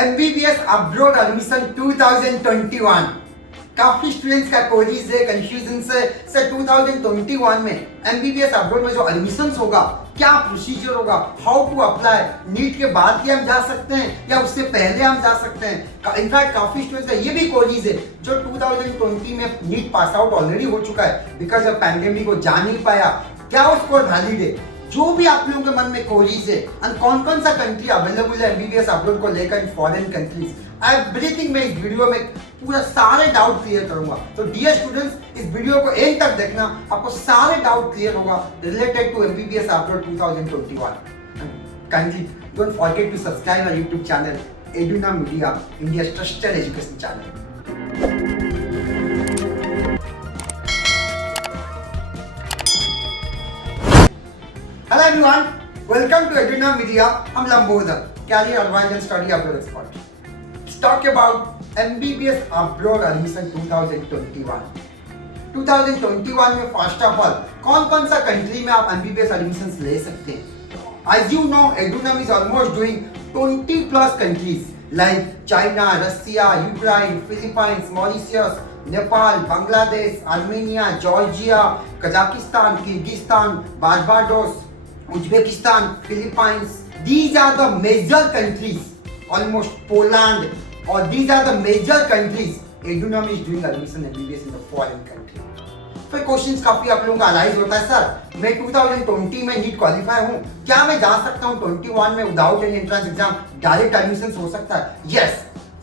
MBBS abroad admission 2021 काफी students का queries है, कंफ्यूजन है सर 2021 में MBBS अब्रॉड में जो एडमिशन होगा क्या प्रोसीजर होगा, हाउ टू अप्लाई, नीट के बाद ही हम जा सकते हैं या उससे पहले हम जा सकते हैं। इनफैक्ट काफी स्टूडेंट्स का ये भी क्वेरीज है जो 2020 में नीट पास आउट ऑलरेडी हो चुका है, बिकॉज ऑफ पैंडेमिक को जा नहीं पाया, क्या वो स्कोर वैलिड है। जो भी आप लोगों के मन में क्वेरीज है और कौन कौन सा कंट्री अवेलेबल है MBBS अब्रॉड को लेकर, फॉरेन कंट्रीज, एवरीथिंग मैं इस वीडियो में पूरा सारे डाउट क्लियर करूंगा। तो डियर स्टूडेंट्स, इस वीडियो को एंड तक देखना, आपको सारे डाउट क्लियर होगा related to MBBS abroad 2021। Kindly don't forget to subscribe our YouTube channel Eduna media, India trusted education channel. Hello everyone, welcome to Eduna Media. I'm Lambodhar, career advisor and study abroad expert. Let's talk about MBBS abroad admission 2021. 2021 में first of all कौन कौन सा country में आप MBBS admission ले सकते हैं। As you know, Edunam is almost doing 20 plus countries like China, Russia, Ukraine, Philippines, Mauritius, Nepal, Bangladesh, Armenia, Georgia, Kazakhstan, Kyrgyzstan, Barbados, Uzbekistan, Philippines. These are the major countries, almost Poland, or these are the major countries Edunam is doing admission MBBS in the foreign country. फिर questions काफी आप लोगों का arise होता है, sir मैं 2020 में NEET qualify हूँ, क्या मैं जा सकता हूँ 21 में without any entrance exam direct admission हो सकता है? Yes.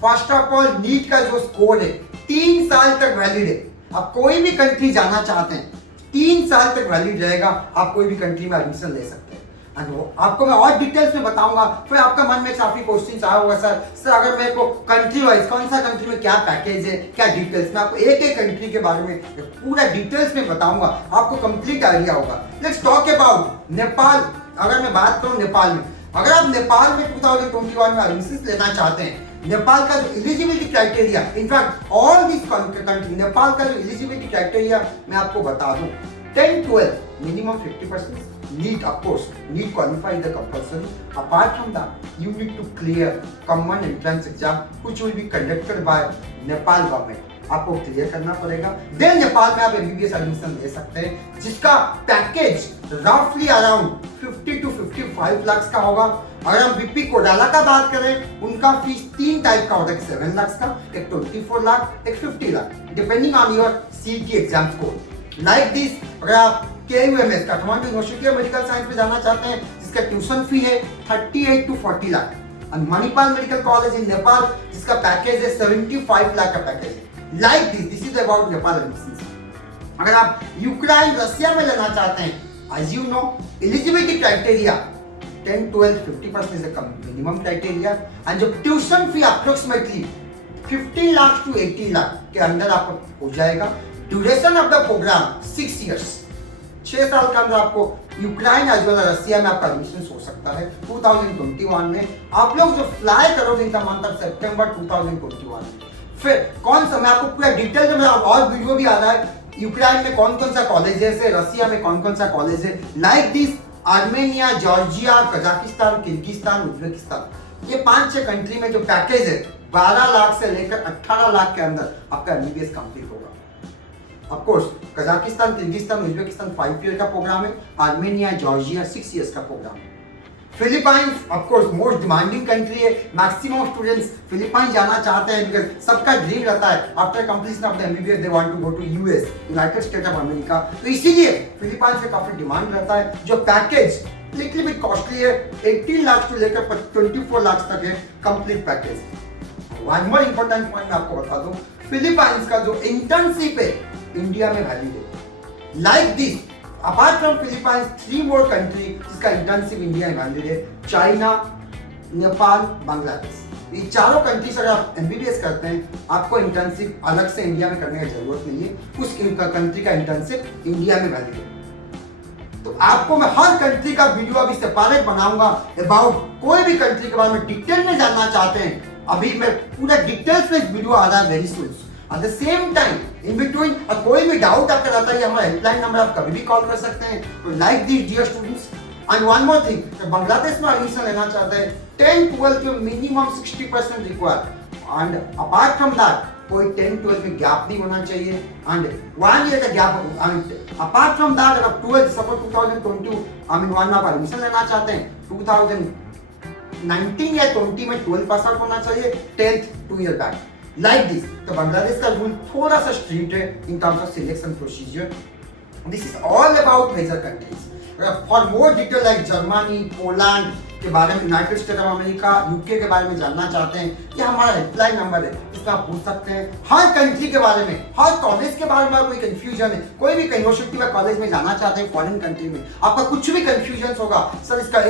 First of all NEET का जो स्कोर है 3 साल तक वैलिड है। आप कोई भी कंट्री जाना चाहते हैं 3 साल तक वैलिड रहेगा, आप कोई भी कंट्री में एडमिशन ले सकते हैं। आपको मैं और डिटेल्स में बताऊंगा। फिर आपका मन में काफी क्वेश्चंस आया होगा, सर अगर मेरे को कंट्री वाइज कौन सा कंट्री में क्या पैकेज है, क्या डिटेल्स, मैं आपको एक एक कंट्री के बारे में पूरा डिटेल्स में बताऊंगा, आपको कंप्लीट आइडिया होगा। Let's talk about Nepal. अगर मैं बात करूं नेपाल में, अगर आप नेपाल में 2021 में एडमिशन लेना चाहते हैं, नेपाल का जो eligibility criteria, in fact all this country, Nepal का जो एलिजिबिलिटी क्राइटेरिया मैं आपको बता दूं, 10-12 minimum 50%. NEET, of course, NEET qualify is the compulsory. Apart from that, you need to clear common entrance exam, which will be conducted by Nepal government. आपको clear करना पड़ेगा, then Nepal में आप MBBS एडमिशन ले सकते हैं, जिसका पैकेज रफली अराउंड 50 to 55 लाख का होगा। अगर हम बीपी कोडाला का बात करें, उनका फीस 3 टाइप का होता है, 7 लाख का, एक 24 लाख, एक 50 lakh, depending on your CET exam score. Like this, अगर आप KUMS Kathmandu university of medical science में जाना चाहते हैं, जिसका ट्यूशन फी है 38 to 40 लाख, और Manipal medical college in Nepal जिसका पैकेज है 75 लाख का पैकेज है। Like this is about Nepal admission. अगर आप यूक्रेन, रशिया में लेना चाहते हैं, as you know, eligibility criteria 10-12 50% is the minimum criteria, and जो tuition fee approximately 15 lakh to 18 lakh के अंदर आपको हो जाएगा। Duration of the program 6 years, 6 साल के अंदर आपको यूक्रेन एज वेल रशिया में आपका एडमिशन हो सकता है 2021 में। आप लोग जो फ्लाई करोगे इन द मंथ ऑफ सितंबर 2021 में। फिर कौन सा, मैं आपको पूरा डिटेल में और वीडियो भी आ रहा है, यूक्रेन में कौन कौन सा कॉलेजेस है, रशिया में कौन कौन सा कॉलेज है, like this Armenia, Georgia, Kazakhstan, Kyrgyzstan, Uzbekistan, ये 5-6 कंट्री में जो पैकेज है 12 लाख से लेकर 18 लाख के अंदर आपका MBBS कंप्लीट होगा। Of course Kazakhstan, Kyrgyzstan, Uzbekistan 5 year का प्रोग्राम है, आर्मेनिया, जॉर्जिया 6 इयर्स का प्रोग्राम है। Philippines of course most demanding country है, मैक्सिमम स्टूडेंट्स फिलीपाइंस जाना चाहते हैं, बिकॉज सबका ड्रीम रहता है after completion of the MBBS they want to go to US, United State of America. तो इसीलिए फिलीपाइंस में काफी डिमांड रहता है। जो पैकेज लिटिल बिट कॉस्टली है, 18 लाख से लेकर 24 लाख तक है complete package. One more important point मैं आपको बता दूं, फिलीपाइंस का जो इंटर्नशिप है इंडिया में वैलिड है। Like this, apart from Philippines 3 more country जिसका इंटर्नशिप इंडिया में वैलिड है, चाइना, नेपाल, बांग्लादेश। ये चारों कंट्रीज अगर आप MBBS करते हैं, आपको इंटर्नशिप अलग से इंडिया में करने की जरूरत नहीं है, उस कंट्री का इंटर्नशिप इंडिया में वैलिड है। तो आपको मैं हर कंट्री का वीडियो अभी सेपरेट बनाऊंगा अबाउट, कोई भी कंट्री के बारे में डिटेल में जानना चाहते हैं, अभी मैं पूरा डिटेल्स में वीडियो आ रहा है very soon. At the same time in between कोई भी डाउट आपका रहता है, हमारा हेल्पलाइन नंबर आप कभी भी कॉल कर सकते हैं। तो like this dear students, and one more thing, तो बांग्लादेश में एडमिशन लेना चाहते हैं 10-12 के minimum 60% require and apart from that कोई 10-12 में गैप नहीं होना चाहिए एंड 1 ईयर का gap and apart from that अगर 12 सपोज 2022 आई मीन वन आप एडमिशन लेना चाहते हैं 2019 या 20 में 12 पास आउट होना चाहिए 10th 2 year back like this. तो बांग्लादेश का रूल थोड़ा सा स्ट्रिक्ट है in terms of selection procedure. This is all about major countries. For more detail like Germany, Poland के बारे में, United State of America, UK के बारे में जानना चाहते हैं, ये हमारा हेल्पलाइन नंबर है, इसमें आप पूछ सकते हैं। हर कंट्री के बारे में, हर कॉलेज के बारे में कोई कंफ्यूजन है, कोई भी यूनिवर्सिटी या कॉलेज में जाना चाहते हैं फॉरेन कंट्री में, आपका कुछ भी कंफ्यूजन होगा, सर इसका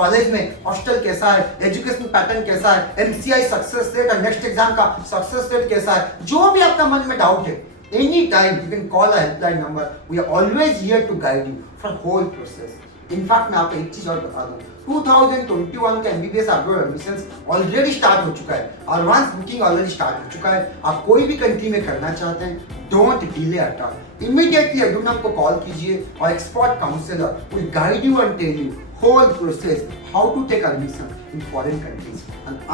कॉलेज में हॉस्टल कैसा है, एजुकेशन पैटर्न कैसा है, एमसीआई सक्सेस रेट और नेक्स्ट एग्जाम का सक्सेस रेट कैसा है, जो भी आपका मन में डाउट है, anytime you can call a helpline number. We are always here to guide you for whole process. In fact, मैं आपको एक चीज और बता दूं, 2021 का MBBS abroad admissions already start हो चुका है, एडवांस बुकिंग ऑलरेडी स्टार्ट हो चुका है। आप कोई भी कंट्री में करना चाहते हैं, don't delay at all, immediately Edunam को कॉल कीजिए और expert counsellor will guide you and tell you whole process how to take admission in foreign countries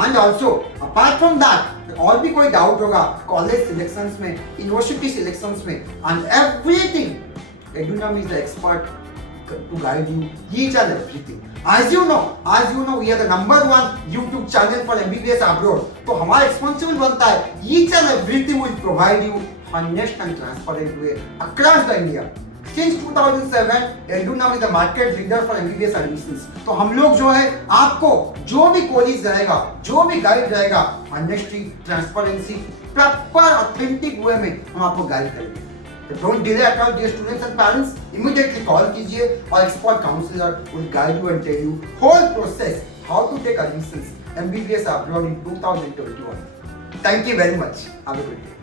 and also apart from that और भी कोई डाउट होगा कॉलेज सिलेक्शंस में, university selections में and everything, Edunam is the expert to guide you each and everything. As you know, we are the #1 YouTube channel for MBBS abroad. तो हमारा responsible बनता है each and everything will provide you honest and transparent way across the India. Since 2007, Edunam is the market leader for MBBS admissions. तो हम लोग जो है आपको जो भी कॉलेज रहेगा, जो भी गाइड रहेगा, honesty, transparency, proper authentic way में हम आपको गाइड करेंगे। तो don't delay at all dear students and parents, immediately call कीजिए और expert counsellor will guide you and tell you whole process how to take admissions MBBS abroad in 2021. Thank you very much. Have a good day.